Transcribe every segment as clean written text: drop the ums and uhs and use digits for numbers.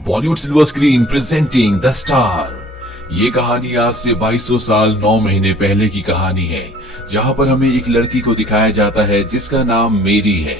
Bollywood silver screen presenting the star. ये कहानी आज से 2200 साल 9 महीने पहले की कहानी है, जहां पर हमें एक लड़की को दिखाया जाता है जिसका नाम मेरी है।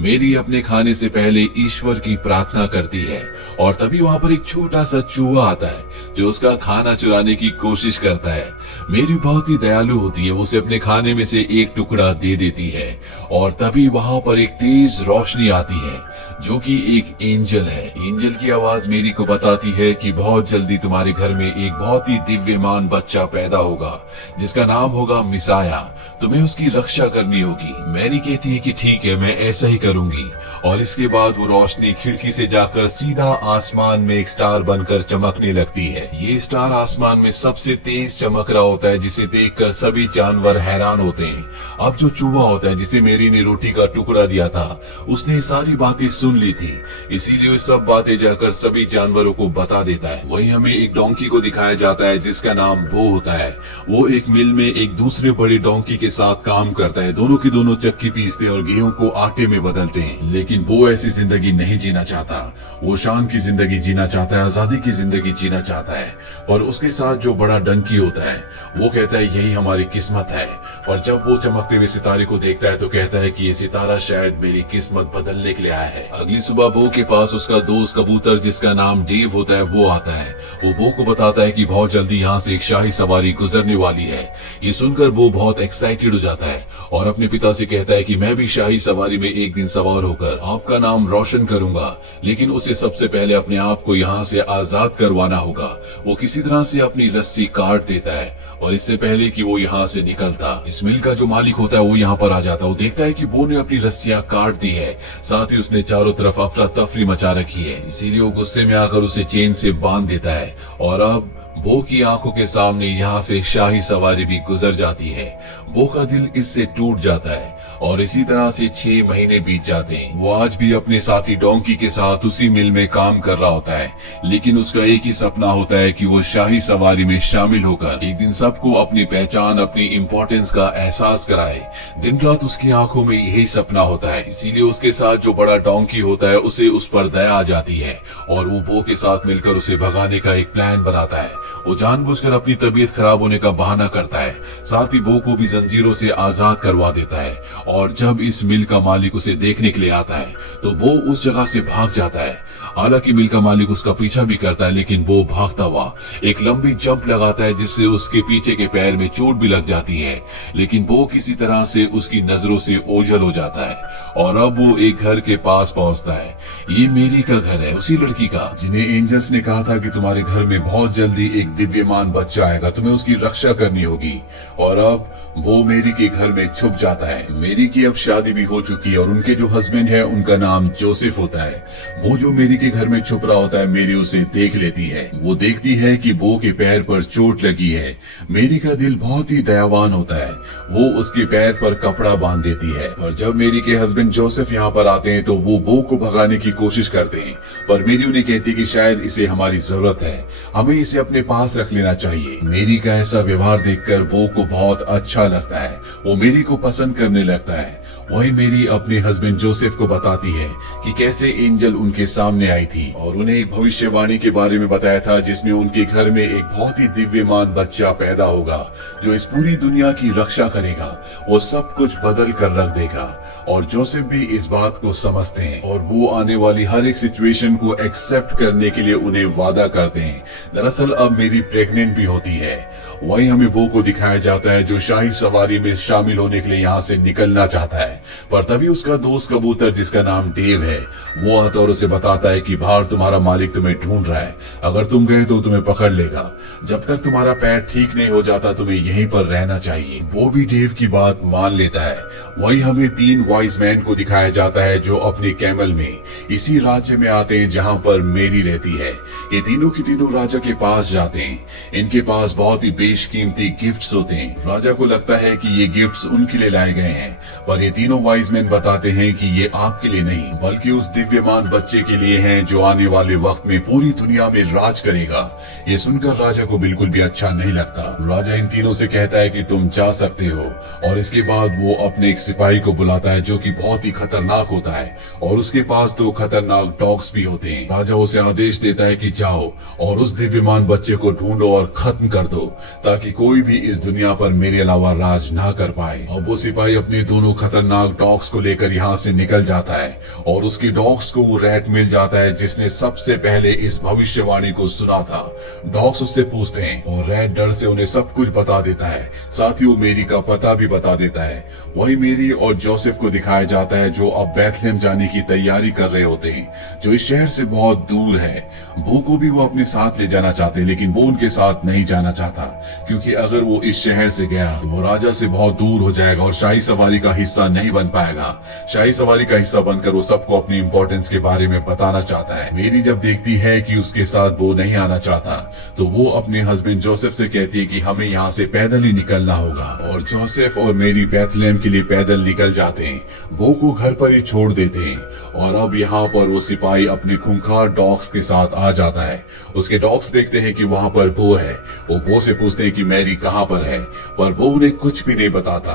मेरी अपने खाने से पहले ईश्वर की प्रार्थना करती है और तभी वहां पर एक छोटा सा चूहा आता है जो उसका खाना चुराने की कोशिश करता है। मेरी बहुत ही दयालु होती है, वो उसे अपने खाने में से एक टुकड़ा दे देती है और तभी वहां पर एक तेज रोशनी आती है जो कि एक एंजल है। एंजल की आवाज मेरी को बताती है कि बहुत जल्दी तुम्हारे घर में एक बहुत ही दिव्यमान बच्चा पैदा होगा जिसका नाम होगा मिसाया। तुम्हें उसकी रक्षा करनी होगी। मैरी कहती है कि ठीक है, मैं ऐसा ही करूंगी। और इसके बाद वो रोशनी खिड़की से जाकर सीधा आसमान में एक स्टार बनकर चमकने लगती है। ये स्टार आसमान में सबसे तेज चमक रहा होता है जिसे देखकर सभी जानवर हैरान होते हैं। अब जो चूहा होता है जिसे मेरी ने रोटी का टुकड़ा दिया था, उसने सारी बातें सुन ली थी, इसीलिए सब बातें जाकर सभी जानवरों को बता देता है। वहीं हमें एक डोंकी को दिखाया जाता है जिसका नाम बो होता है। वो एक मिल में एक दूसरे बड़े डोंकी के साथ काम करता है। दोनों की दोनों चक्की पीसते हैं और गेहूं को आटे में बदलते हैं। लेकिन वो ऐसी जिंदगी नहीं जीना चाहता। वो शान की जिंदगी जीना चाहता है, आजादी की जिंदगी जीना चाहता है। और उसके साथ जो बड़ा डंकी होता है वो कहता है यही हमारी किस्मत है। और जब वो चमकते हुए सितारे को देखता है तो कहता है कि ये सितारा शायद मेरी किस्मत बदलने के लिए आया है। अगली सुबह बो के पास उसका दोस्त कबूतर जिसका नाम डेव होता है वो आता है। वो बो को बताता है कि बहुत जल्दी यहाँ से एक शाही सवारी गुजरने वाली है। ये सुनकर वो बहुत एक्साइटेड हो जाता है और अपने पिता से कहता है कि मैं भी शाही सवारी में एक दिन सवार होकर आपका नाम रोशन करूंगा, लेकिन उसे सबसे पहले अपने आप को यहाँ से आजाद करवाना होगा। वो किसी तरह से अपनी रस्सी काट देता है और इससे पहले कि वो यहाँ से निकलता, इस मिल का जो मालिक होता है वो यहाँ पर आ जाता है। वो देखता है कि बो ने अपनी रस्सियां काट दी है, साथ ही उसने चारों तरफ अफरा तफरी मचा रखी है। इसीलिए वो गुस्से में आकर उसे चेन से बांध देता है और अब बो की आंखों के सामने यहाँ से शाही सवारी भी गुजर जाती है। बो का दिल इससे टूट जाता है और इसी तरह से 6 महीने बीत जाते हैं। वो आज भी अपने साथी डोंकी के साथ उसी मिल में काम कर रहा होता है, लेकिन उसका एक ही सपना होता है कि वो शाही सवारी में शामिल होकर एक दिन सबको अपनी पहचान, अपनी इम्पोर्टेंस का एहसास कराए। दिन रात उसकी आंखों में यही सपना होता है। इसीलिए उसके साथ जो बड़ा डोंकी होता है उसे उस पर दया आ जाती है और वो बो के साथ मिलकर उसे भगाने का एक प्लान बनाता है। वो जानबूझकर अपनी तबीयत खराब होने का बहाना करता है, साथ ही बो को भी जंजीरों से आजाद करवा देता है। और जब इस मिल का मालिक उसे देखने के लिए आता है तो वो उस जगह से भाग जाता है। हालांकि मिल का मालिक उसका पीछा भी करता है, लेकिन वो भागता हुआ एक लंबी जंप लगाता है जिससे उसके पीछे के पैर में चोट भी लग जाती है। लेकिन वो किसी तरह से उसकी नजरों से ओझल हो जाता है और अब वो एक घर के पास पहुंचता है। ये मेरी का घर है, उसी लड़की का जिन्हें एंजल्स ने कहा था कि तुम्हारे घर में बहुत जल्दी एक दिव्यमान बच्चा आएगा, तुम्हें उसकी रक्षा करनी होगी। और अब वो मेरी के घर में छुप जाता है। मेरी की अब शादी भी हो चुकी है और उनके जो हस्बैंड है उनका नाम जोसेफ होता है। वो जो मेरी के घर में छुप रहा होता है, मेरी उसे देख लेती है। वो देखती है कि बो के पैर पर चोट लगी है। मेरी का दिल बहुत ही दयावान होता है। वो उसके पैर पर कपड़ा बांध देती है। और जब मेरी के हस्बैंड जोसेफ यहाँ पर आते हैं तो वो बो को भगाने की कोशिश करते हैं, पर मेरी उन्हें कहती है कि शायद इसे हमारी जरूरत है, हमें इसे अपने पास रख लेना चाहिए। मेरी का ऐसा व्यवहार देखकर बो को बहुत अच्छा लगता है। वो मेरी को पसंद करने लगता है। वही मेरी अपने हस्बैंड जोसेफ को बताती है कि कैसे एंजल उनके सामने आई थी और उन्हें एक भविष्यवाणी के बारे में बताया था जिसमें उनके घर में एक बहुत ही दिव्यमान बच्चा पैदा होगा जो इस पूरी दुनिया की रक्षा करेगा। वो सब कुछ बदल कर रख देगा और जोसेफ भी इस बात को समझते हैं और वो आने वाली हर एक सिचुएशन को एक्सेप्ट करने के लिए उन्हें वादा करते हैं। दरअसल अब मेरी प्रेग्नेंट भी होती है। वहीं हमें बो को दिखाया जाता है जो शाही सवारी में शामिल होने के लिए यहाँ से निकलना चाहता है, पर तभी उसका दोस्त कबूतर जिसका नाम डेव है वो आता और उसे बताता है कि बाहर तुम्हारा मालिक तुम्हें ढूंढ रहा है, अगर तुम गए तो तुम्हें पकड़ लेगा। जब तक तुम्हारा पैर ठीक नहीं हो जाता तुम्हें यहीं पर रहना चाहिए। वो भी डेव की बात मान लेता है। वहीं हमें 3 वाइज मैन को दिखाया जाता है जो अपने कैमल में इसी राज्य में आते हैं जहाँ पर मेरी रहती है। ये तीनों की तीनों राजा के पास जाते हैं। इनके पास बहुत ही बेशकीमती गिफ्ट्स होते हैं। राजा को लगता है कि ये गिफ्ट्स उनके लिए लाए गए हैं, पर ये तीनों तीनों वाइज मैन बताते हैं कि ये आपके लिए नहीं बल्कि उस दिव्यमान बच्चे के लिए हैं जो आने वाले वक्त में पूरी दुनिया में राज करेगा। ये सुनकर राजा को बिल्कुल भी अच्छा नहीं लगता। राजा इन तीनों से कहता है कि तुम जा सकते हो, और इसके बाद वो अपने एक सिपाही को बुलाता है जो कि बहुत ही खतरनाक होता है और उसके पास 2 खतरनाक डॉग्स भी होते हैं। राजा उसे आदेश देता है कि जाओ और उस दिव्यमान बच्चे को ढूंढो और खत्म कर दो ताकि कोई भी इस दुनिया पर मेरे अलावा राज ना कर पाए। अब वो सिपाही अपने दोनों खतरनाक डॉग्स को लेकर यहाँ से निकल जाता है और उसके डॉग्स को वो रैट मिल जाता है जिसने सबसे पहले इस भविष्यवाणी को सुना था। डॉग्स उससे पूछते हैं और रैट डर से उन्हें सब कुछ बता देता है, साथ ही वो मेरी का पता भी बता देता है। वही मेरी और जोसेफ को दिखाया जाता है जो अब बैथलेहम जाने की तैयारी कर रहे होते हैं जो इस शहर से बहुत दूर है। बो को भी वो अपने साथ ले जाना चाहते लेकिन वो उनके साथ नहीं जाना चाहता क्योंकि अगर वो इस शहर से गया तो वो राजा से बहुत दूर हो जाएगा और शाही सवारी का हिस्सा नहीं बन पाएगा। शाही सवारी का हिस्सा बनकर वो सबको अपनी इम्पोर्टेंस के बारे में बताना चाहता है। मेरी जब देखती है कि उसके साथ वो नहीं आना चाहता तो वो अपने हस्बैंड जोसेफ से कहती है कि हमें यहाँ से पैदल ही निकलना होगा और जोसेफ और मेरी बैथलेहम के लिए पैदल निकल जाते हैं। बो को घर पर ही छोड़ देते हैं और अब यहाँ पर वो सिपाही अपने खूंखार डॉग्स के साथ आ जाता है। उसके डॉग्स देखते हैं कि वहाँ पर बो है। वो बो से पूछते हैं कि मैरी कहाँ पर है, पर बो उन्हें कुछ भी नहीं बताता।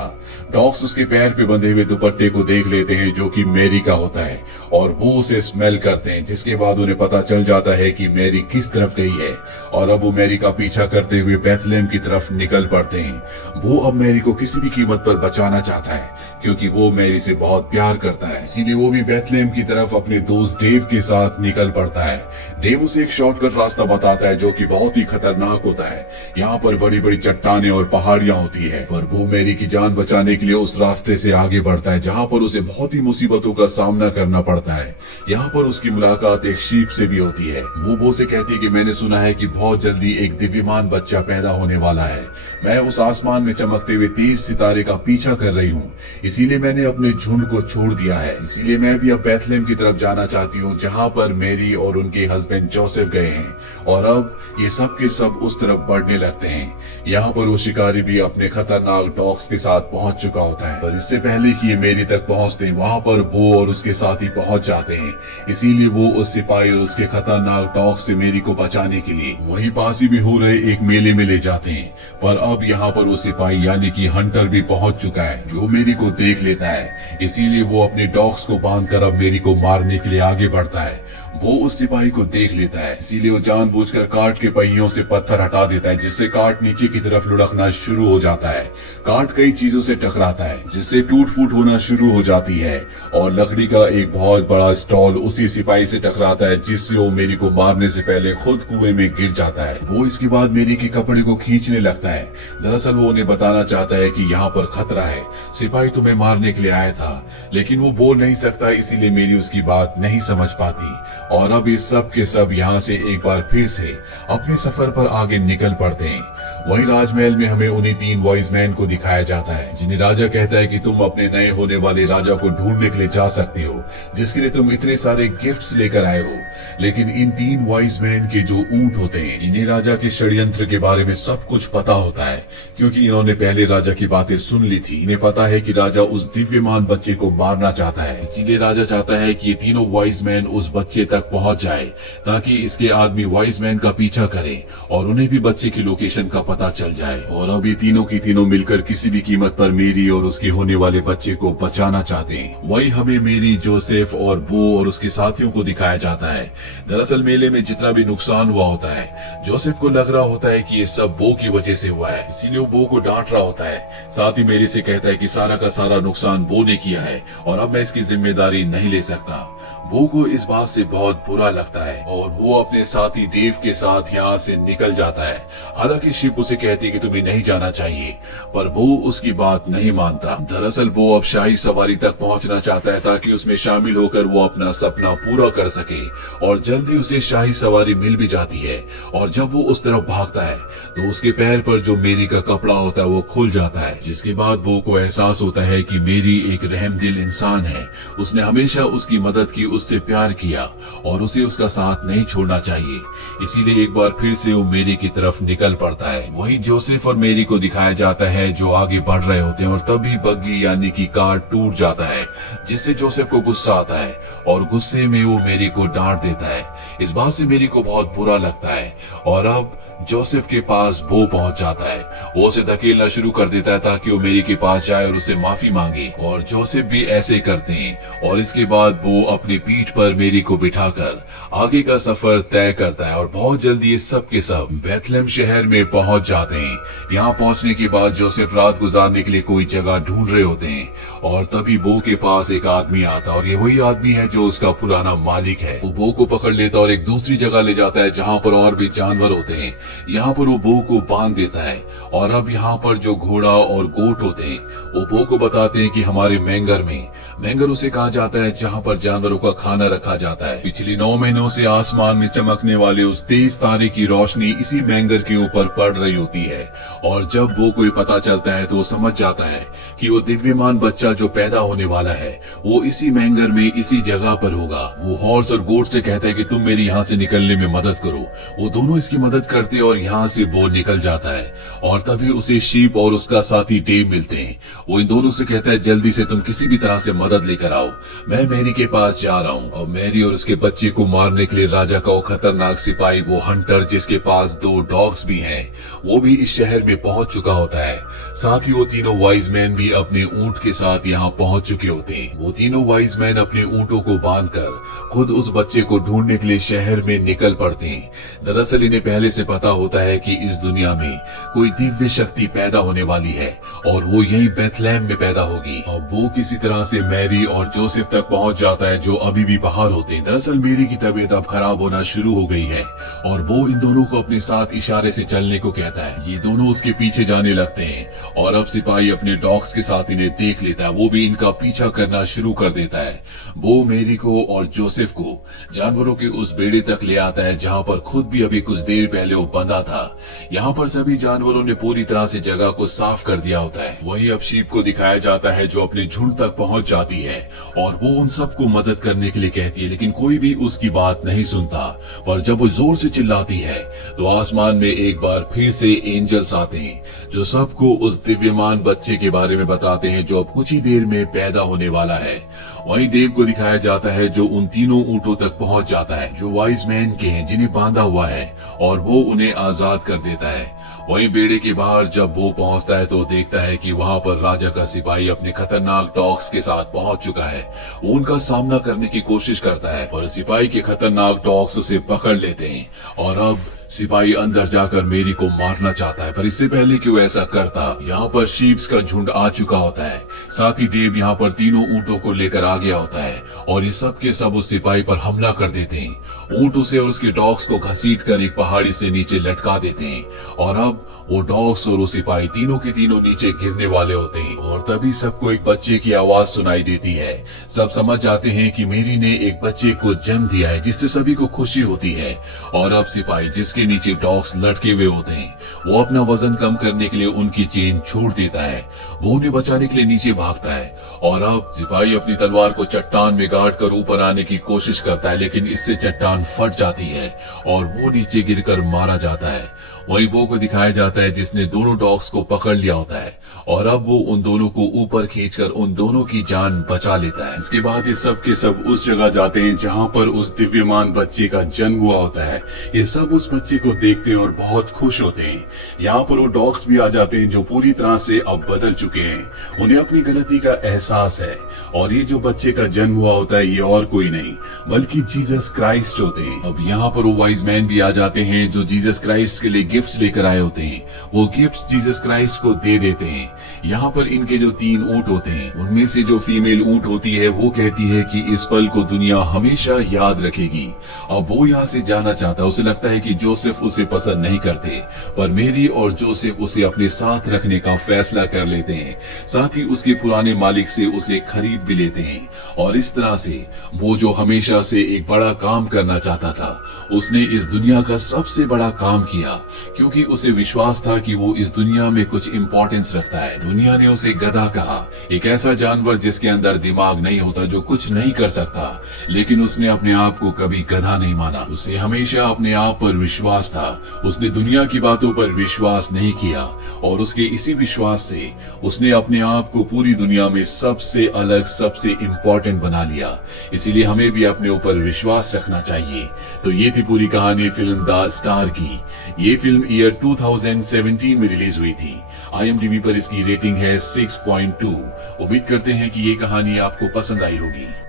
डॉग्स उसके पैर पे बंधे हुए दुपट्टे को देख लेते हैं जो कि मैरी का होता है और वो उसे स्मेल करते हैं, जिसके बाद उन्हें पता चल जाता है कि मैरी किस तरफ गई है और अब वो मैरी का पीछा करते हुए बैथलेहम की तरफ निकल पड़ते हैं। वो अब मैरी को किसी भी कीमत पर बचाना चाहता है क्योंकि वो मैरी से बहुत प्यार करता है, इसीलिए वो भी बैथलेहम की तरफ अपने दोस्त डेव के साथ निकल पड़ता है। डेव उसे एक शॉर्टकट रास्ता बताता है जो कि बहुत ही खतरनाक होता है। यहाँ पर बड़ी बड़ी चट्टानें और पहाड़ियां होती है, पर वो मैरी की जान बचाने के लिए उस रास्ते से आगे बढ़ता है जहाँ पर उसे बहुत ही मुसीबतों का सामना करना पड़ता है। यहाँ पर उसकी मुलाकात एक शीप से भी होती है। वो से कहती है कि मैंने सुना है कि बहुत जल्दी एक दिव्यमान बच्चा पैदा होने वाला है। मैं उस आसमान में चमकते हुए तेज सितारे का पीछा कर रही हूँ, इसीलिए मैंने अपने झुंड को छोड़ दिया है। इसीलिए मैं भी अब बैथलेहम की तरफ जाना चाहती हूँ जहाँ पर मैरी और उनके हस्बैंड जोसेफ गए हैं और अब ये सब के सब उस तरफ बढ़ने लगते हैं। यहाँ पर वो शिकारी भी अपने खतरनाक डॉग्स के साथ पहुंच चुका होता है, पर इससे पहले कि ये मेरी तक पहुंचते वहाँ पर बो और उसके साथी पहुंच जाते हैं। इसीलिए वो उस सिपाही और उसके खतरनाक डॉग से मेरी को बचाने के लिए वहीं पास ही में हो रहे एक मेले में ले जाते हैं। पर अब यहाँ पर वो सिपाही यानी कि हंटर भी पहुंच चुका है जो मेरी को देख लेता है, इसीलिए वो अपने डॉग्स को बांधकर अब मेरी को मारने के लिए आगे बढ़ता है। वो उस सिपाही को देख लेता है, इसीलिए वो जानबूझकर कार्ट के पहियों से पत्थर हटा देता है जिससे कार्ट नीचे की तरफ लुढ़कना शुरू हो जाता है। कार्ट कई चीजों से टकराता है जिससे टूट फूट होना शुरू हो जाती है और लकड़ी का एक बहुत बड़ा स्टॉल उसी सिपाही से टकराता है जिससे वो मेरी को मारने से पहले खुद कुएं में गिर जाता है। वो इसके बाद मेरी के कपड़े को खींचने लगता है। दरअसल वो उन्हें बताना चाहता है कि यहाँ पर खतरा है, सिपाही तुम्हें मारने के लिए आया था, लेकिन वो बोल नहीं सकता, इसीलिए मेरी उसकी बात नहीं समझ पाती। और अब इस सब के सब यहाँ से एक बार फिर से अपने सफर पर आगे निकल पड़ते हैं। वहीं राजमहल में हमें उन्हीं 3 वॉइस मैन को दिखाया जाता है जिन्हें राजा कहता है कि तुम अपने नए होने वाले राजा को ढूंढने के लिए जा सकते हो, जिसके लिए तुम इतने सारे गिफ्ट्स लेकर आए हो। लेकिन इन 3 वॉइस मैन के जो ऊंट होते हैं, इन्हें राजा के षड्यंत्र के बारे में सब कुछ पता होता है क्योंकि इन्होंने पहले राजा की बातें सुन ली थी। इन्हें पता है कि राजा उस दिव्यमान बच्चे को मारना चाहता है, इसीलिए राजा चाहता है कि ये तीनों वॉइस मैन उस बच्चे तक पहुंच जाए ताकि इसके आदमी वॉइस मैन का पीछा करें और उन्हें भी बच्चे की लोकेशन का पता चल जाए। और अब ये तीनों की तीनों मिलकर किसी भी कीमत पर मेरी और उसके होने वाले बच्चे को बचाना चाहते हैं। वही हमें मेरी, जोसेफ और बो और उसके साथियों को दिखाया जाता है। दरअसल मेले में जितना भी नुकसान हुआ होता है, जोसेफ को लग रहा होता है कि ये सब बो की वजह से हुआ है, इसीलिए वो बो को डांट रहा होता है। साथ ही मेरी से कहता है कि सारा का सारा नुकसान बो ने किया है और अब मैं इसकी जिम्मेदारी नहीं ले सकता। बो को इस बात से बहुत बुरा लगता है और वो अपने साथी डेव के साथ यहाँ से निकल जाता है। हालांकि शिप उसे कहती है कि तुम्हें नहीं जाना चाहिए, पर वो उसकी बात नहीं मानता। दरअसल वो अब शाही सवारी तक पहुँचना चाहता है ताकि उसमें शामिल होकर वो अपना सपना पूरा कर सके और जल्दी उसे शाही सवारी मिल भी जाती है। और जब वो उस तरफ भागता है तो उसके पैर पर जो मेरी का कपड़ा होता है वो खुल जाता है, जिसके बाद वो को एहसास होता है कि मेरी एक रहमदिल इंसान है। उसने हमेशा उसकी मदद की, उससे प्यार किया और उसे उसका साथ नहीं छोड़ना चाहिए। इसीलिए एक बार फिर से वो मेरी की तरफ निकल पड़ता है। वहीं जोसेफ और मेरी को दिखाया जाता है जो आगे बढ़ रहे होते हैं और तभी बग्गी यानी कि कार टूट जाता है, जिससे जोसेफ को गुस्सा आता है और गुस्से में वो मेरी को डांट देता है। इस बात से मेरी को बहुत बुरा लगता है और अब जोसेफ के पास बो पहुंच जाता है। वो उसे धकेलना शुरू कर देता है ताकि वो मेरी के पास जाए और उससे माफी मांगे, और जोसेफ भी ऐसे ही करते हैं। और इसके बाद वो अपनी पीठ पर मेरी को बिठाकर आगे का सफर तय करता है और बहुत जल्दी ये सब के सब बेथलेहम शहर में पहुंच जाते हैं। यहाँ पहुंचने के बाद जोसेफ रात गुजारने के लिए कोई जगह ढूंढ रहे होते हैं और तभी बो के पास एक आदमी आता है और ये वही आदमी है जो उसका पुराना मालिक है। वो बो को पकड़ लेता और एक दूसरी जगह ले जाता है जहाँ पर और भी जानवर होते हैं। यहाँ पर वो बो को बांध देता है और अब यहाँ पर जो घोड़ा और गोट होते हैं वो बो को बताते हैं कि हमारे मैंगर उसे कहा जाता है जहाँ पर जानवरों का खाना रखा जाता है। पिछले 9 महीनों से आसमान में चमकने वाले उस तेज तारे की रोशनी इसी मैंगर के ऊपर पड़ रही होती है, और जब बो को पता चलता है तो समझ जाता है कि वो दिव्यमान बच्चा जो पैदा होने वाला है वो इसी मैंगर में इसी जगह पर होगा। वो हॉर्स और गोट से कहता है कि तुम मेरी यहाँ से निकलने में मदद करो। वो दोनों इसकी मदद करते और यहाँ से बो निकल जाता है और तभी उसे शीप और उसका साथी डेव मिलते हैं। वो इन दोनों से कहता है जल्दी से तुम किसी भी तरह से मदद लेकर आओ, मैं मैरी के पास जा रहा हूँ। और मैरी और उसके बच्चे को मारने के लिए राजा का वो खतरनाक सिपाही, वो हंटर जिसके पास 2 डॉग्स भी हैं, वो भी इस शहर में पहुंच चुका होता है। साथ ही वो तीनों वाइज मैन भी अपने ऊंट के साथ यहाँ पहुंच चुके होते हैं। वो तीनों वाइज मैन अपने ऊंटों को बांधकर खुद उस बच्चे को ढूंढने के लिए शहर में निकल पड़ते हैं। दरअसल इन्हें पहले से पता होता है कि इस दुनिया में कोई दिव्य शक्ति पैदा होने वाली है और वो यही बेथलेहम में पैदा होगी। और वो किसी तरह से मैरी और जोसेफ तक पहुंच जाता है जो अभी भी बाहर होते हैं। दरअसल मेरी की तबीयत अब खराब होना शुरू हो गई है और वो इन दोनों को अपने साथ इशारे से चलने को कहता है। ये दोनों उसके पीछे जाने लगते हैं और अब सिपाही अपने डॉग्स के साथ इन्हें देख लेता है। वो भी इनका पीछा करना शुरू कर देता है। वो मेरी को और जोसेफ को जानवरों के उस बेड़े तक ले आता है जहाँ पर खुद भी अभी कुछ देर पहले वो बंधा था। यहाँ पर सभी जानवरों ने पूरी तरह से जगह को साफ कर दिया होता है। वहीं अब शीप को दिखाया जाता है जो अपने झुंड तक पहुंच जाती है और वो उन सबको मदद करने के लिए कहती है, लेकिन कोई भी उसकी बात नहीं सुनता। पर जब वो जोर से चिल्लाती है तो आसमान में एक बार फिर से एंजल्स आते हैं जो सबको उस दिव्यमान बच्चे के बारे में बताते हैं जो अब कुछ ही देर में पैदा होने वाला है। वहीं डेव को दिखाया जाता है जो उन तीनों ऊंटों तक पहुंच जाता है जो वाइज मैन के हैं जिन्हें बांधा हुआ है, और वो उन्हें आजाद कर देता है। वहीं बेड़े के बाहर जब वो पहुंचता है तो देखता है कि वहां पर राजा का सिपाही अपने खतरनाक डॉग्स के साथ पहुंच चुका है। वो उनका सामना करने की कोशिश करता है पर सिपाही के खतरनाक डॉग्स उसे पकड़ लेते हैं और अब सिपाही अंदर जाकर मेरी को मारना चाहता है, पर इससे पहले कि वो ऐसा करता यहाँ पर शीप्स का झुंड आ चुका होता है। साथ ही डेव यहाँ पर तीनों ऊंटों को लेकर आ गया होता है और ये सब के सब उस सिपाही पर हमला कर देते हैं। ऊंट उसे और उसके डॉग्स को घसीटकर एक पहाड़ी से नीचे लटका देते हैं और अब वो डॉग्स और वो सिपाही तीनों के तीनों नीचे गिरने वाले होते हैं। और तभी सबको एक बच्चे की आवाज सुनाई देती है। सब समझ जाते हैं कि मेरी ने एक बच्चे को जन्म दिया है जिससे सभी को खुशी होती है। और अब सिपाही जिसके नीचे डॉग्स लटके हुए होते हैं वो अपना वजन कम करने के लिए उनकी चेन छोड़ देता है। वो उन्हें बचाने के लिए नीचे भागता है और अब सिपाही अपनी तलवार को चट्टान में गाड़ कर ऊपर आने की कोशिश करता है, लेकिन इससे चट्टान फट जाती है और वो नीचे गिरकर मारा जाता है। वही बो को दिखाया जाता है जिसने दोनों डॉग्स को पकड़ लिया होता है और अब वो उन दोनों को ऊपर खींचकर उन दोनों की जान बचा लेता है। इसके बाद ये सब के सब उस जगह जाते हैं जहाँ पर उस दिव्यमान बच्चे का जन्म हुआ होता है। ये सब उस बच्चे को देखते हैं और बहुत खुश होते हैं। यहाँ पर वो डॉग्स भी आ जाते हैं जो पूरी तरह से अब बदल चुके हैं। उन्हें अपनी गलती का एहसास है और ये जो बच्चे का जन्म हुआ होता है ये और कोई नहीं बल्कि जीसस क्राइस्ट होते हैं। अब यहाँ पर वो वाइज मैन भी आ जाते हैं जो जीसस क्राइस्ट के लिए गिफ्ट्स लेकर आए होते हैं। वो गिफ्ट्स जीसस क्राइस्ट को दे देते हैं। यहाँ पर इनके जो 3 ऊंट होते हैं उनमें से जो फीमेल ऊंट होती है वो कहती है कि इस पल को दुनिया हमेशा याद रखेगी। अब वो यहाँ से जाना चाहता है। उसे लगता है कि जो जोसेफ उसे पसंद नहीं करते, पर मेरी और जोसेफ उसे अपने साथ रखने का फैसला कर लेते हैं। साथ ही उसके पुराने मालिक से उसे खरीद भी लेते हैं और इस तरह से वो जो हमेशा से एक बड़ा काम करना चाहता था, उसने इस दुनिया का सबसे बड़ा काम किया, क्योंकि उसे विश्वास था कि वो इस दुनिया में कुछ इंपॉर्टेंस रखता है। दुनिया ने उसे गधा कहा, एक ऐसा जानवर जिसके अंदर दिमाग नहीं होता, जो कुछ नहीं कर सकता, लेकिन उसने अपने आप को कभी गधा नहीं माना। उसे हमेशा अपने आप पर विश्वास था। उसने दुनिया की बातों पर विश्वास नहीं किया और उसके इसी विश्वास से उसने अपने आप को पूरी दुनिया में सबसे अलग, सबसे इंपॉर्टेंट बना लिया। इसीलिए हमें भी अपने ऊपर विश्वास रखना चाहिए। तो ये थी पूरी कहानी फिल्म द स्टार की। ये फिल्म ईयर 2017 में रिलीज हुई थी। IMDb पर इसकी रेटिंग है 6.2। उम्मीद करते हैं कि ये कहानी आपको पसंद आई होगी।